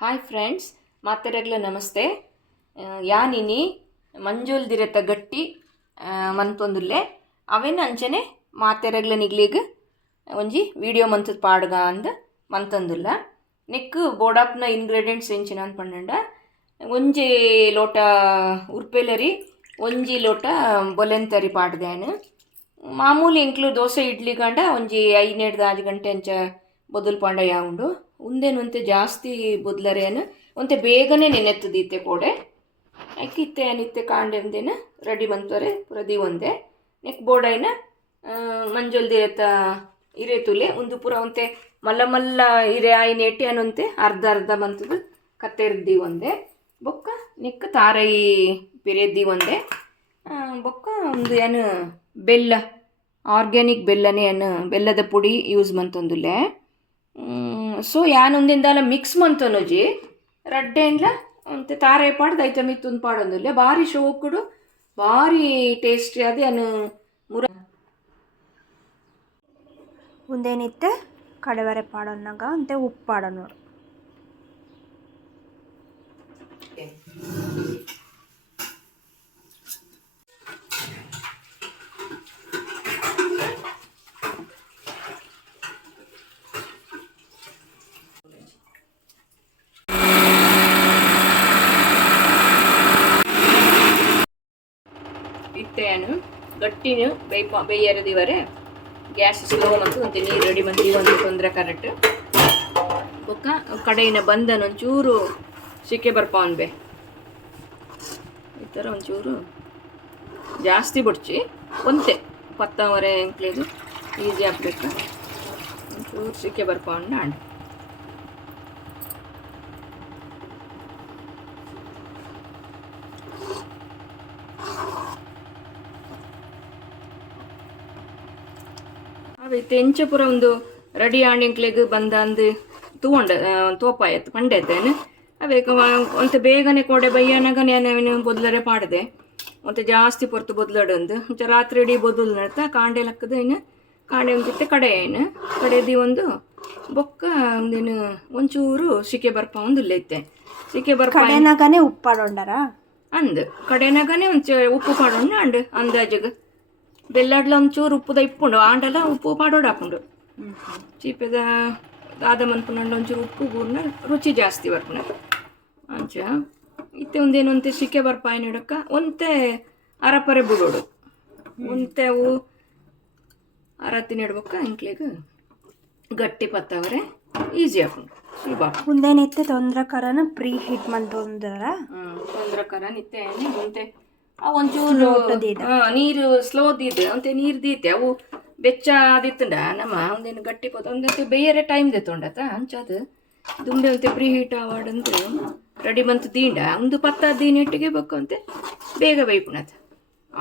Hi friends, ಮಾತೆರೆಗ್ಲ ನಮಸ್ತೆ. ಯಾನಿನಿ ಮಂಜುಲ್ದಿರತ ಗಟ್ಟಿ ಮಂತೊಂದುಲ್ಲೆ ಅವೆನ್ ಅಂಚನೆ ಮಾತೆರೆಗ್ಲ ನಿಗ್ಲಿಗ್ ಒಂಜಿ ವಿಡಿಯೋ ಮಂತದ ಪಾಡ್ಗ ಅಂದ್ ಮಂತಂದುಲ್ಲ. ನೆಕ್ ಬೋಡಾಪ್ನ ಇಂಗ್ರೀಡಿಯೆಂಟ್ಸ್ ಎಂಚಿನ ಅಂತ ಪಂಡ ಒಂಜಿ ಲೋಟ ಉರ್ಪೆಲರಿ, ಒಂಜಿ ಲೋಟ ಬೊಲೆಂತರಿ ಪಾಡ್ದೇನು. ಮಾಮೂಲಿ ಎಂಕ್ಲು ದೋಸೆ ಇಡ್ಲಿ ಗಂಡ ಒಂಜಿ 5-6 ಗಂಟೆ ಅಂಚ ಬೊದಲು ಪಂಡ ಯಾವುಂಡು ಉಂದೇನು ಒಂತೆ ಜಾಸ್ತಿ ಬೊದ್ಲರೇನು ಒಂತೆ ಬೇಗನೆ ನೆನೆತ್ತದೀತೆ ಕೋಡೆ ಐಕಿತ್ತೆ ಏನಿತ್ತೆ ಕಾಂಡೆ ಒಂದೇನು ರೆಡಿ ಬಂತವರೆ ಪ್ರದಿ ಒಂದೆ ನೆಕ್ ಬೋಡೈನ ಮಂಜೊಲ್ದಿರತ್ತ ಇರೇತುಲೆ ಒಂದು ಪೂರ ಒಂತೆ ಮಲ್ಲ ಮಲ್ಲ ಇರೆ ಆಯ್ನ ಎಟ್ಟಿ ಅನ್ನೊಂತೆ ಅರ್ಧ ಅರ್ಧ ಬಂತದು ಕತ್ತೆರ್ದಿ ಒಂದೆ ಬೊಕ್ಕ ನೆಕ್ ತಾರೈ ಪಿರೆದ್ದಿ ಒಂದೆ ಬೊಕ್ಕ ಒಂದು ಏನು ಬೆಲ್ಲ ಆರ್ಗ್ಯಾನಿಕ್ ಬೆಲ್ಲನೇ ಏನು ಬೆಲ್ಲದ ಪುಡಿ ಯೂಸ್ ಮಂತೊಂದುಲ್ಲೆ. ಸೊ ಯಾನೊಂದಿಂದಲ ಮಿಕ್ಸ್ ಮಂತೊನೊಜಿ ರಡ್ಡೆಂಡ್ಲ ಅಂತೆ ತಾರೆ ಪಾಡ್ದು ಐಟಮ್ ಇತ್ತೊಂದು ಪಾಡೊಂದುಲ್ಲೆ ಭಾರಿ ಶೋಕುಡು ಭಾರಿ ಟೇಸ್ಟಿ ಅದು ಏನು ಮುರ ಉಂದೇನಿತ್ತೆ ಕಡೆವರೆ ಪಾಡೋನಾಗ ಅಂತೆ ಉಪ್ಪು ಪಾಡೋನು ಇತ್ತೇನು ಗಟ್ಟಿನ ಬೇಯರದಿವರೆ ಗ್ಯಾಸ್ ಸ್ಲೋ ಮತ್ತು ಒಂದು ನೀರು ರೆಡಿ ಬಂದು ಒಂದು ತೊಂದರೆ ಕರೆಕ್ಟ್ ಬೊಕ್ಕ ಕಡೆಯಿನ ಬಂದನು ಒಂಚೂರು ಸಿಕ್ಕೆ ಬರ್ಪವನ್ಬೆ ಈ ಥರ ಒಂಚೂರು ಜಾಸ್ತಿ ಬಿಡ್ಚಿ ಒಂತೆ ಪತ್ತವರೆ ಎಂಕ್ಲೇದು ಈಸಿ ಹಾಕ್ಬೇಕು ಒಂಚೂರು ಸಿಕ್ಕೆ ಬರ್ಪವನ್ನ ಅಂಡ್ ಅವೆ ತೆಂಚ ಪೂರ ಒಂದು ರೆಡಿ ಆಣಿಂಕ್ಲೆಗ್ ಬಂದ ಅಂದು ತೂಂಡ ತೋಪಾಯತ್ತು ಪಂಡೆತ್ತೇನು ಅವೇ ಒಂತೆ ಬೇಗನೆ ಕೊಡೆ ಬಯ್ಯನಾಗನೆ ಏನು ಬೊದ್ಲರೆ ಪಾಡದೆ ಒಂತೆ ಜಾಸ್ತಿ ಪೊರ್ತು ಬೊದ್ಲಡೊಂದು ಒಂಚ ರಾತ್ರಿ ಇಡೀ ಬೊದಲು ನಡ್ತಾ ಕಾಂಡೆ ಲಕ್ಕದ ಏನು ಕಾಂಡೆ ಒಂದಿತ್ತೆ ಕಡೆ ಏನು ಕಡೆದಿ ಒಂದು ಬೊಕ್ಕ ಒಂದೇನು ಒಂಚೂರು ಸಿಕೆ ಬರ್ಪ ಒಂದುಲ್ಲೆ ಇತ್ತೆ ಸಿಕೆ ಬರ್ಪನಾಗನೆ ಉಪ್ಪು ಪಾಡೊಂಡರ ಅಂದು ಕಡೆನಾಗನೆ ಒಂಚ ಉಪ್ಪು ಪಾಡೋಣ ಅಂಡು ಅಂದಾಜಗ ಬೆಲ್ಲಡ್ಲ ಒಂಚೂರು ಉಪ್ಪುದ ಇಪ್ಪುಂಡು ಆಂಡಲ ಉಪ್ಪು ಪಾಡೋಡು ಹಾಕೊಂಡು ಚೀಪೆದ ಆದ ಮನ್ಪುಂಡು ಒಂಚೂರು ಉಪ್ಪು ಗೂರ್ನ ರುಚಿ ಜಾಸ್ತಿ ಬರ್ಪುಣ ಅಂಚ ಇತ್ತೆ ಒಂದೇನೊಂತೆ ಸಿಕ್ಕೆ ಬರ್ಪಾಯಿನ ಹಿಡಕ ಒಂತೆ ಅರಪರೆ ಬಿಡೋಡು ಒಂತೆ ಅವು ಅರತ್ತಿನ ಇಡ್ಬೇಕ ಇಂಕ್ಲಿಗೆ ಗಟ್ಟಿ ಪತ್ತವರೆ ಈಸಿ ಹಾಕೊಂಡು ಸುಲಭ ಮುಂದೇನಿತ್ತೆ ತೊಂದ್ರಕರನ ಪ್ರೀ ಹೀಟ್ ಮಂತೊಂದರ ತೊಂದ್ರಕರ ನಿತ್ತೆ ಒಂತೆ ಒಂಚೂರು ನೀರು ಸ್ಲೋದಿದೆ ಅಂತೆ ನೀರು ದೀತೆ ಅವು ಬೆಚ್ಚ ಆದಿತ್ತಂಡ ನಮ್ಮ ಒಂದೇನು ಗಟ್ಟಿ ಪೋತ ಒಂದಂತೆ ಬೇರೆ ಟೈಮ್ ದೆತ್ತೊಂಡತ ಅಂಚದು ದುಂಡೆ ಒಂತೆ ಪ್ರೀ ಹೀಟ್ ಆವಾಡಂತ ರೆಡಿ ಬಂತು ದೀಂಡ ಒಂದು 10 ದಿನಟ್ಟಿಗೆ ಬೇಕು ಅಂತೆ ಬೇಗ ಬೈಪುಣತ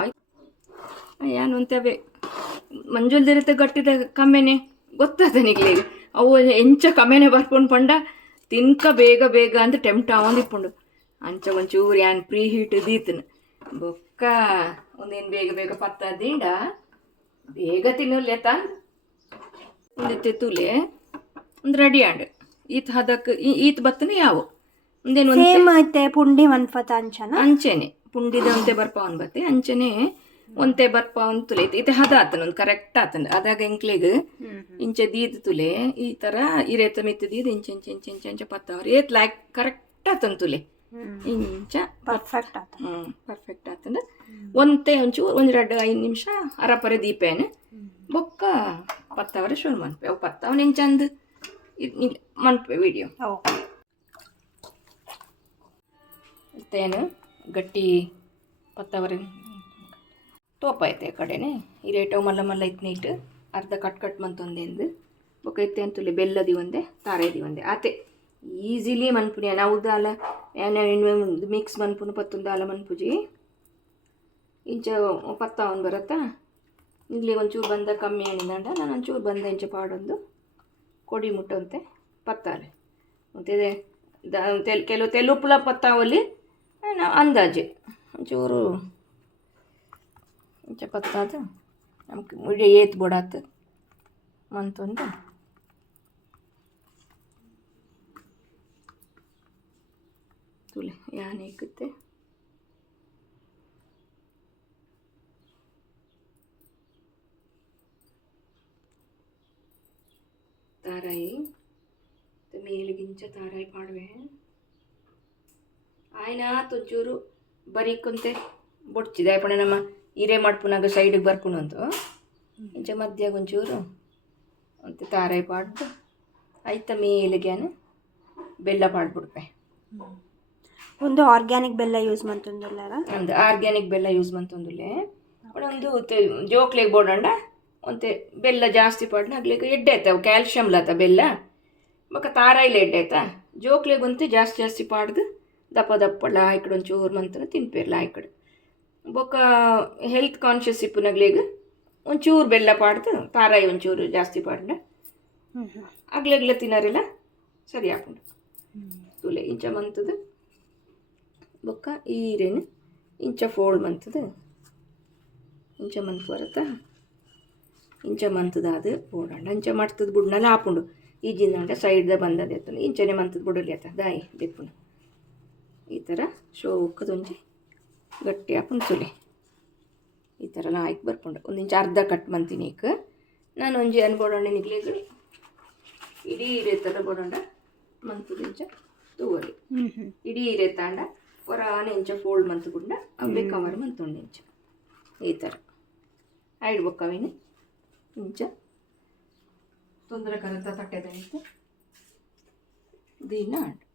ಆಯ್ತು ಏನು ಅಂತೆ ಅವೇ ಮಂಜುಲ್ದಿರತ್ತೆ ಗಟ್ಟಿದ ಕಮ್ಮೆನೆ ಗೊತ್ತದ ನಿಗ್ಲಿಗೆ ಅವು ಎಂಚ ಕಮ್ಮೆನೆ ಬರ್ಕೊಂಡು ಪಂಡ ತಿನ್ಕ ಬೇಗ ಬೇಗ ಅಂತ ಟೆಂಪ್ಟ್ ಆವಂದಿಪ್ಪುಂಡು ಅಂಚ ಒಂಚೂರು ಏನು ಪ್ರೀ ಹೀಟ್ ದೀತನ ಬೊಕ್ಕ ಒಂದೇನು ಬೇಗ ಬೇಗ ಪತ್ತದಿಂದ ಬೇಗ ತಿನ್ನೋಲ್ಲೆ ತಾನು ಒಂದಿತ್ತೆ ತುಲೆ ಒಂದು ರೆಡಿ ಆಂಡು ಈತ ಹದಕ್ಕೆ ಈತ ಬತ್ತನೆ ಯಾವು ಒಂದೇನು ಮತ್ತೆ ಪುಂಡಿ ಮನ್ಫತ ಅಂಚನ ಅಂಚೆನೆ ಪುಂಡಿದ ಒಂತೆ ಬರ್ಪವನ್ ಬತ್ತೆ ಅಂಚನೆ ಒಂತೆ ಬರ್ಪವನ್ ತುಲೆ ಈತ ಹದ ಆತನ ಒಂದು ಕರೆಕ್ಟ್ ಆತನ ಅದಾಗ ಎಂಕ್ಲೆಗ್ ಇಂಚೆ ದೀದ್ ತುಲೆ ಈ ಥರ ಇರೇತ ಮಿತ್ತು ದೀದ್ ಇಂಚೆ ಇಂಚೆ ಇಂಚೆ ಇಂಚೆ ಇಂಚೆ ಪತ್ತವ್ರು ಏತ್ ಲೈಕ್ ಕರೆಕ್ಟ್ ಆತನ ತುಲೆ ಇಂಚ ಪರ್ಫೆಕ್ಟ್ ಆತ ಪರ್ಫೆಕ್ಟ್ ಆತಂದ್ರೆ ಒಂತೆ ಒಂಚೂರು 1-2-5 ನಿಮಿಷ ಅರಪರೆ ದೀಪೇನು ಬೊಕ್ಕ ಪತ್ತವರೆ ಶುರು ಮನ್ಪೆ ಅವು ಪತ್ತವನ ಹೆಂಚಂದು ಇದು ಮನ್ಪೆ ವಿಡಿಯೋ ಇತ್ತೇನು ಗಟ್ಟಿ ಪತ್ತವರೆ ತೋಪ ಐತೆ ಕಡೆನೆ ಈ ರೇಟವು ಮಲ್ಲ ಮಲ್ಲ ಇತ್ತು ನೀಟ್ ಅರ್ಧ ಕಟ್ ಮಂತೊಂದೆಂದು ಬೊಕ್ಕ ಇತ್ತೆ ಅಂತುಲೆ ಬೆಲ್ಲದಿ ಒಂದೆ ತಾರೆದಿ ಒಂದೆ ಆತೆ ಈಸಿಲಿ ಮನ್ಪುನಿ ನಾವು ದಾಲ ಮಿಕ್ಸ್ ಮನ್ಪುನು ಪತ್ತೊಂದಾಲ ಮನ್ಪುಜಿ ಇಂಚ ಪತ್ತ ಒಂದು ಬರತ್ತಾ ಇಲ್ಲಿ ಒಂಚೂರು ಬಂದ ಕಮ್ಮಿ ಎಣ್ಣಿದಂಡ ನಾನು ಒಂಚೂರು ಬಂದ ಇಂಚ ಪಾಡೊಂದು ಕೊಡಿ ಮುಟ್ಟಂತೆ ಪತ್ತಾಲೆ ಮತ್ತೆ ಕೆಲವು ತೆಲುಪುಲ ಪತ್ತಾವಲ್ಲಿ ಅಂದಾಜೆ ಒಂಚೂರು ಇಂಚ ಪತ್ತಾದ ನಮ್ಗೆ ಮುಡಿ ಏತ್ ಬೋಡಾತ ಮಂತೊಂದು ತುಲೆ ಯಾನ್ ಇಕ್ಕುತ್ತೆ ತಾರಾಯಿ ಮೇಲಿಗಿಂಚ ತಾರಾಯಿ ಪಾಡ್ವೆ ಆಯ್ನ ತೊಂಚೂರು ಬರೀಕೊಂತೆ ಬೊಡ್ಚಿದೆ ಆಯ್ಪಣೆ ನಮ್ಮ ಹಿರೇ ಮಾಡ್ಪುನಾಗ ಸೈಡಿಗೆ ಬರ್ಪುಣು ಅಂತು ಇಂಚ ಮಧ್ಯಾಗ ಒಂಚೂರು ಅಂತ ತಾರಾಯಿ ಪಾಡ್ದು ಆಯ್ತ ಮೇಲಿಗ್ಯಾನ ಬೆಲ್ಲ ಪಾಡ್ಬಿಡ್ಪೆ ಒಂದು ಆರ್ಗ್ಯಾನಿಕ್ ಬೆಲ್ಲ ಯೂಸ್ ಮಾಡ್ತಂದಲ್ಲ ನಮ್ದು ಆರ್ಗ್ಯಾನಿಕ್ ಬೆಲ್ಲ ಯೂಸ್ ಮಾಡ್ತಂದುಲೆ ಒಂದು ಜೋಕ್ಲೆಗೆ ಬೋಡಂಡ ಒಂತೆ ಬೆಲ್ಲ ಜಾಸ್ತಿ ಪಾಡ್ನ ಆಗ್ಲಿಕ್ಕೆ ಎಡ್ಡೆ ಆಯ್ತಾವ ಕ್ಯಾಲ್ಶಿಯಂ ಲತ ಬೆಲ್ಲ ಬೊಕ್ಕ ತಾರಾಯಿಲೆ ಎಡ್ಡೆ ಆಯ್ತಾ ಜೋಕ್ಲೆಗೆ ಬಂತು ಜಾಸ್ತಿ ಜಾಸ್ತಿ ಪಾಡ್ದು ದಪ್ಪ ದಪ್ಪಳ ಆಯ್ಕಡೆ ಒಂಚೂರು ಮಂತ್ರ ತಿನ್ಪೇರ್ಲ ಆಯ್ಕಡೆ ಬೊಕ್ಕ ಹೆಲ್ತ್ ಕಾನ್ಷಿಯಸ್ ಇಪ್ಪುನಗ್ಲಿಗೆ ಒಂಚೂರು ಬೆಲ್ಲ ಪಾಡ್ದು ತಾರಾಯಿ ಒಂಚೂರು ಜಾಸ್ತಿ ಪಾಡ್ನ ಆಗ್ಲೆಗ್ಲ ತಿನ್ನರಿಲ್ಲ ಸರಿ ಹಾಕೊಂಡು ತುಲೆ ಇಂಚ ಮಂತದ ಬೊಕ್ಕ ಈರೇನು ಇಂಚ ಫೋಲ್ಡ್ ಮಂತದ ಇಂಚ ಮಂತ್ ಬರುತ್ತಾ ಇಂಚ ಮಂತದ ಅದು ಬೋಡಂಡ ಇಂಚ ಮಾಡ್ತದ ಬುಡ್ನಲ್ಲ ಹಾಪುಂಡು ಈಜಿಂದ ಸೈಡ್ದ ಬಂದದೆ ಎತ್ತನು ಇಂಚನೆ ಮಂತದ ಬುಡಲಿ ಆತ ದಾಯಿ ದೆಪ್ಪುನು ಈ ಥರ ಶೋಕದೊಂಜಿ ಗಟ್ಟಿ ಹಾಕೊಂಡು ತುಲೆ ಈ ಥರ ಎಲ್ಲ ಆಯ್ಕೆ ಬರ್ಕೊಂಡು ಒಂದು ಇಂಚ ಅರ್ಧ ಕಟ್ ಮಂತೀನಿ ಈಗ ನಾನು ಒಂಜಿ ಅನ್ಬೋಡಂಡ ನಿಗ್ಲಿಗೆ ಇಡೀ ಇರೇ ಥರ ಬೋಡಂಡ ಮಂತದ ಇಂಚ ತೂವಲಿ ಇಡೀ ಇರೇ ತಾಂಡ ಹೊರಾನ ಇಂಚ ಫೋಲ್ಡ್ ಮಂತ್ಕೊಂಡ ಅವೇ ಕವರ್ ಮಂತೊಂಡು ಇಂಚ ಈ ಥರ ಆಯ್ಡ್ಬೇಕವೇನು ಇಂಚ ತೊಂದರೆ ಕರಂತ ತಟ್ಟೆದ ಇತ್ತು ದೀನ ಆಂಡು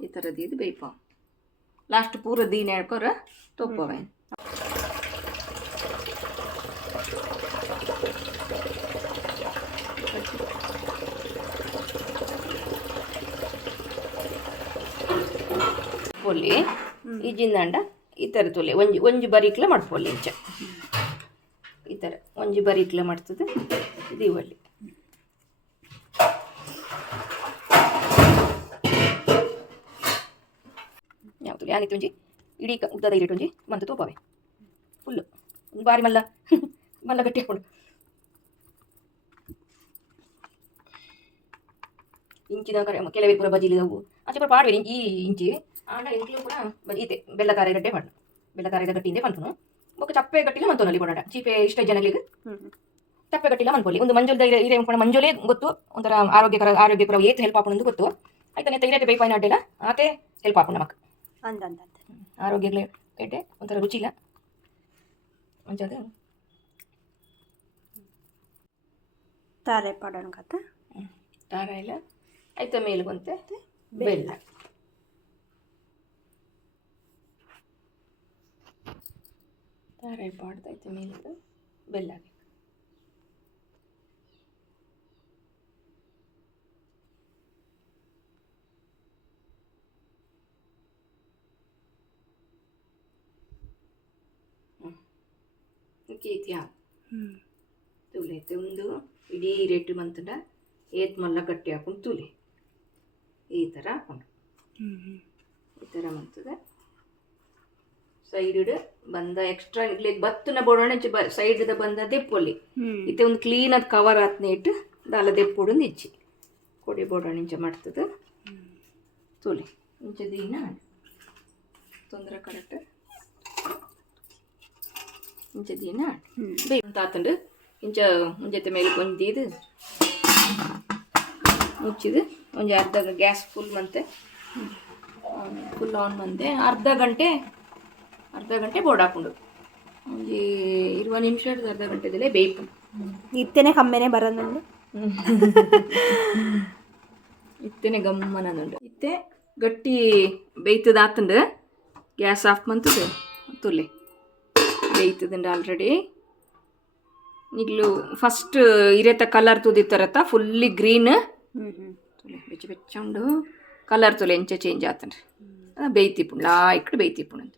ಈ ಥರದ್ದು ಇದು ಬೇಯ್ಪ ಲಾಸ್ಟ್ ಪೂರ ದೀನ ಹೇಳ್ಕೊರ ತೊಪ್ಪವೇನು ಪೊಲ್ಲಿ ಈಜಿಂದಂಡ ಈ ಥರ ತೊಲೆ ಒಂಜಿ ಬರೀಕ್ಲ ಮಾಡ್ಪೊಲ್ಲಿ ಇಂಚ ಈ ಥರ ಒಂಜಿ ಬರೀಕ್ಲ ಮಾಡ್ತದೆ ದೀವಲ್ಲಿ ಯಾವುದು ಯಾನಿತ್ತು ಒಂಜಿ ಇಡೀ ಉದ್ದದ ಇರೇಟ್ ಒಂಜಿ ಮಂತು ತೂಪವೆ ಫುಲ್ಲು ಬಾರಿ ಮಲ್ಲ ಮಲ್ಲ ಗಟ್ಟಿ ಹಾಕೊಂಡು ಇಂಚಿನ ಕೆಲವೇ ಪೂರ ಬಜಿಲಿ ಅವು ಆಚೆ ಪೂರ ಪಾಡ್ಬೇಡಿ ಈ ಇಂಚಿ ಆಂಡ ಎಂಕ್ಲು ಕೂಡ ಈತೆ ಬೆಲ್ಲ ತಾರ ಗಡ್ಡೆ ಮಾಡ್ನು ಬೆಲ್ಲ ತಾರ ಗಟ್ಟಿಂದೆ ಪಂಪುನು ಬೊಕ್ಕ ಚಪ್ಪೆ ಗಟ್ಟಿಲ ಮಂತೋನಲ್ಲಿ ಕೊಡೋಣ ಚೀಪೆ ಇಷ್ಟ ಜನಗಳಿಗೆ ಚಪ್ಪೆ ಗಟ್ಟಿಲ ಮನ್ಪೊಲಿ ಒಂದು ಮಂಜುಲ್ದ ಇರೆ ಮಂಜುಲೇ ಗೊತ್ತು ಒಂಥರ ಆರೋಗ್ಯಕರ ಏತ್ ಹೆಲ್ಪ್ ಆಪುಣಂದು ಗೊತ್ತು ಆಯ್ತಾನೆ ಇರತ್ತೆ ಬೈಪಾಯಿನ ಅಡ್ಡೆಲ್ಲ ಆತೆ ಹೆಲ್ಪ್ ಆಪುಣ ನಮಕ್ ಅಂದ ಆರೋಗ್ಯಗಳ ಎಡ್ಡೆ ಒಂಥರ ರುಚಿಲ್ಲ ಮಂಚದ ತಾರೆ ಪಾಡೋಣ ಕತ್ತ ತಾರ ಇಲ್ಲ ಆಯ್ತ ಮೇಲೆ ಬಂತೆ ಬೆಲ್ಲ ತಾರಾಯಿ ಪಾಡ್ದೈತೆ ಮೇಲಿದ್ದು ಬೆಲ್ಲ ಕೀತಿಯ ತುಲೆ ಒಂದು ಇಡೀ ರೇಟು ಮಂತಂಡ ಏತ್ ಮಲ್ಲ ಗಟ್ಟಿ ಹಾಕೊಂಡು ತುಲೆ ಈ ಥರ ಹಾಕೊಂಡು ಈ ಥರ ಮಂತದ ಸೈಡ್ ಬಂದ ಎಕ್ಸ್ಟ್ರಾ ಇಡ್ಲಿಕ್ಕೆ ಬತ್ತನ ಬೋಡೋಣ ಸೈಡ್ ಬಂದ ದೆಪ್ಪೊಲಿ ಇತ್ತೆ ಒಂದು ಕ್ಲೀನ್ ಅದು ಕವರ್ ಆತ್ನ ಇಟ್ಟು ದಾಲ ದೆಪ್ಪೊಡು ಇಚ್ಚಿ ಕೊಡಿ ಬೋಡೋಣ ಇಂಚ ಮಾಡ್ತದ ತುಲೆ ಇಂಚ ದೀನ ತೊಂದರೆ ಕರೆಕ್ಟ್ ಇಂಚ ದೀನ ಬೇಕಂತ ಆತಂಡು ಇಂಚ ಮುಂಜಾನೆ ಮೇಲೆ ಕೊಂದಿದ್ದು ಮುಚ್ಚಿದು ಒಂದು ಅರ್ಧ ಗ್ಯಾಸ್ ಫುಲ್ ಮಂತೆ ಫುಲ್ ಆನ್ ಮಂತೆ ಅರ್ಧ ಗಂಟೆ ಬೋರ್ಡ್ ಹಾಕೊಂಡು ಒಂದು 20 ನಿಮಿಷ ಅರ್ಧ ಗಂಟೆದಲ್ಲೇ ಬೇಯ್ತು ಇತ್ತೇನೆ ಕಮ್ಮೆನೆ ಬರೋದು ಇತ್ತೇನೆ ಗಮ್ಮನಂದು ಇತ್ತೆ ಗಟ್ಟಿ ಬೇಯ್ತದ ಆತಂಡು ಗ್ಯಾಸ್ ಆಫ್ ಮಂತದ ತುಲೆ ಬೇಯ್ತದಂಡು ಆಲ್ರೆಡಿ ಈಗಲೂ ಫಸ್ಟ್ ಇರೇತ ಕಲರ್ ತುದಿತಾರತ್ತ ಫುಲ್ಲಿ ಗ್ರೀನ್ ತುಲೆ ಬೆಚ್ಚ ಬೆಚ್ಚ ಉಂಡು ಕಲರ್ ತುಲೆ ಎಂಚ ಚೇಂಜ್ ಆತಂಡ್ರಿ ಬೇಯ್ತಿಪ್ಪುಂಡು ಇಕ್ಕಡೆ ಬೇಯ್ತಿಪ್ಪುಂಡು ಅಂತ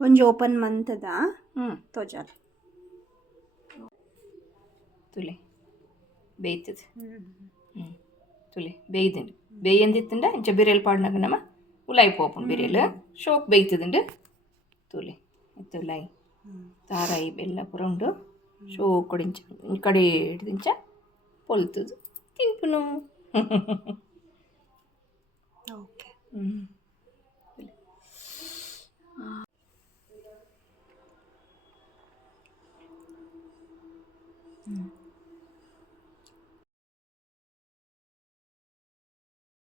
ಒಂಜಿ ಓಪನ್ ಮಂತದ ತೋಜಾರ ತುಲೆ ಬೇಯ್ತದ ತುಲೆ ಬೇಯ್ದಂಡು ಬೇಯಂದಿತ್ತಂಡ ಇಂಚ ಬಿರಿಯಲ್ ಪಾಡ್ನಾಗ ನಮ್ಮ ಉಲಾಯಿ ಪೋಪುಂಡು ಬಿರಿಯಲ್ ಶೋಕ್ ಬೇಯ್ತದಂಡು ತುಲೆ ತುಲಾಯಿ ತಾರಾಯಿ ಬೆಲ್ಲ ಪೂರ ಉಂಡು ಶೋ ಕೊಡಿಂಚ ಕಡೆ ಹಿಡ್ದಿಂಚ ಪೊಲ್ತದು ತಿನ್ಪುನು ಓಕೆ.